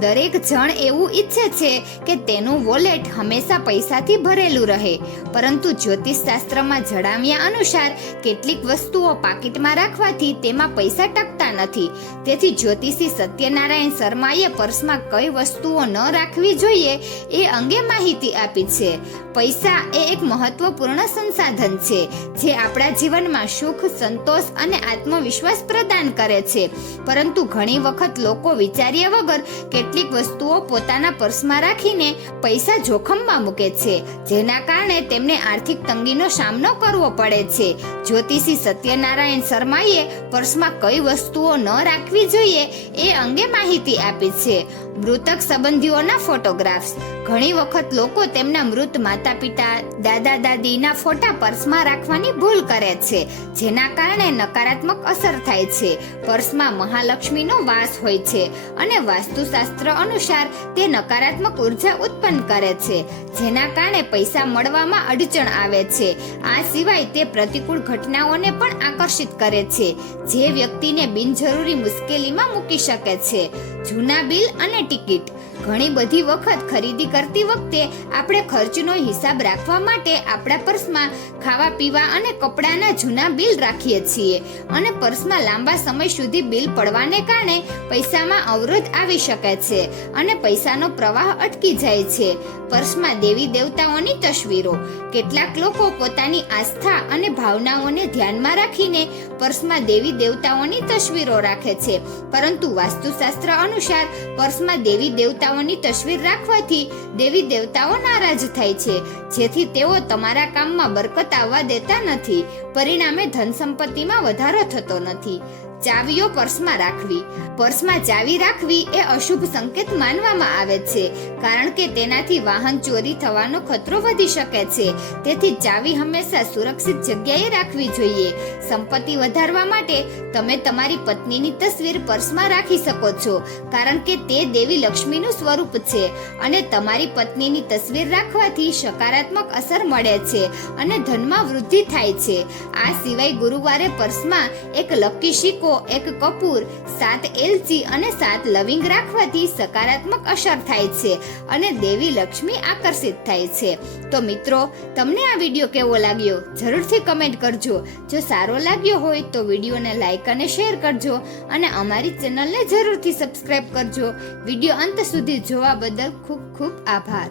દરેક જણ એવું ઈચ્છે છે કે તેનું વોલેટ હંમેશા પૈસાથી ભરેલું રહે. પરંતુ જ્યોતિષ શાસ્ત્રમાં જણાવ્યા અનુસાર કેટલીક વસ્તુઓ પાકીટમાં રાખવાથી તેમાં પૈસા ટકતા નથી. તેથી જ્યોતિષી સત્યનારાયણ શર્માએ પર્સમાં કઈ વસ્તુઓ ન રાખવી જોઈએ એ અંગે માહિતી આપી છે. પૈસા એ એક મહત્વપૂર્ણ સંસાધન છે, જે આપણા જીવનમાં સુખ, સંતોષ અને આત્મવિશ્વાસ પ્રદાન કરે છે. પરંતુ ઘણી વખત લોકો વિચાર્યા વગર કેટલીક વસ્તુઓ પોતાના પર્સમાં રાખીને પૈસા જોખમમાં મૂકે છે, જેના કારણે તેમને આર્થિક તંગીનો સામનો કરવો પડે છે. જ્યોતિષી સત્યનારાયણ શર્માએ પર્સમાં કઈ વસ્તુઓ ન રાખવી જોઈએ એ અંગે માહિતી આપી છે. મૃતક સંબંધીઓના ફોટોગ્રાફ્સ. ઘણી વખત લોકો તેમના મૃત માતા પિતા દાદા દાદીના ફોટા પર્સમાં રાખવાની ભૂલ કરે છે, જેના કારણે નકારાત્મક અસર થાય છે. પર્સમાં મહાલક્ષ્મીનો વાસ હોય છે અને વાસ્તુશાસ્ત્ર અનુસાર તે નકારાત્મક ઊર્જા ઉત્પન્ન કરે છે, જેના કારણે પૈસા મળવામાં અડચણ આવે છે. આ સિવાય તે પ્રતિકૂળ ઘટનાઓને પણ આકર્ષિત કરે છે, જે વ્યક્તિને બિનજરૂરી મુશ્કેલીમાં મૂકી શકે છે. જૂના બિલ અને ticket. ઘણી બધી વખત ખરીદી કરતી વખતે આપણે ખર્ચનો હિસાબ રાખવા માટે આપણા પર્સમાં ખાવા, પીવા અને કપડાના જૂના બિલ રાખીએ છીએ. અને પર્સમાં લાંબા સમય સુધી બિલ પડવાને કારણે પૈસામાં અવરોધ આવી શકે છે અને પૈસાનો પ્રવાહ અટકી જાય છે. પર્સમાં દેવી દેવતાઓની તસવીરો. કેટલાક લોકો પોતાની આસ્થા અને ભાવનાઓને ધ્યાનમાં રાખીને પર્સમાં દેવી દેવતાઓની તસવીરો રાખે છે. પરંતુ વાસ્તુશાસ્ત્ર અનુસાર પર્સમાં દેવી દેવતાઓની તસવીર રાખવાથી દેવી દેવતાઓ નારાજ થાય છે. જેથી તેઓ તમારા કામમાં બરકત આવવા દેતા નથી. પરિણામે ધન સંપત્તિમાં વધારો થતો નથી. ચાવીઓ પર્સમાં રાખવી. પર્સમાં ચાવી રાખવી એ અશુભ સંકેત માનવામાં આવે છે, કારણ કે તેનાથી વાહન ચોરી થવાનો ખતરો વધી શકે છે. તેથી ચાવી હંમેશા સુરક્ષિત જગ્યાએ રાખવી જોઈએ. સંપત્તિ વધારવા માટે તમે તમારી પત્નીની તસવીર પર્સમાં રાખી શકો છો, કારણ કે તે દેવી લક્ષ્મીનું સ્વરૂપ છે અને તમારી પત્નીની તસવીર રાખવાથી સકારાત્મક અસર મળે છે અને ધનમાં વૃદ્ધિ થાય છે. આ સિવાય ગુરુવારે પર્સમાં એક લકી એક કપૂર, સાત એલચી અને સાત લવિંગ રાખવાથી સકારાત્મક અસર થાય છે અને દેવી લક્ષ્મી આકર્ષિત થાય છે. તો મિત્રો, તમને આ વીડિયો કેવો લાગ્યો? જરૂરથી કમેન્ટ કરજો. જો સારો લાગ્યો હોય તો વિડીયોને લાઈક અને શેર કરજો અને અમારી ચેનલને જરૂરથી સબસ્ક્રાઇબ કરજો. વીડિયો અંત સુધી જોવા બદલ ખૂબ ખૂબ આભાર.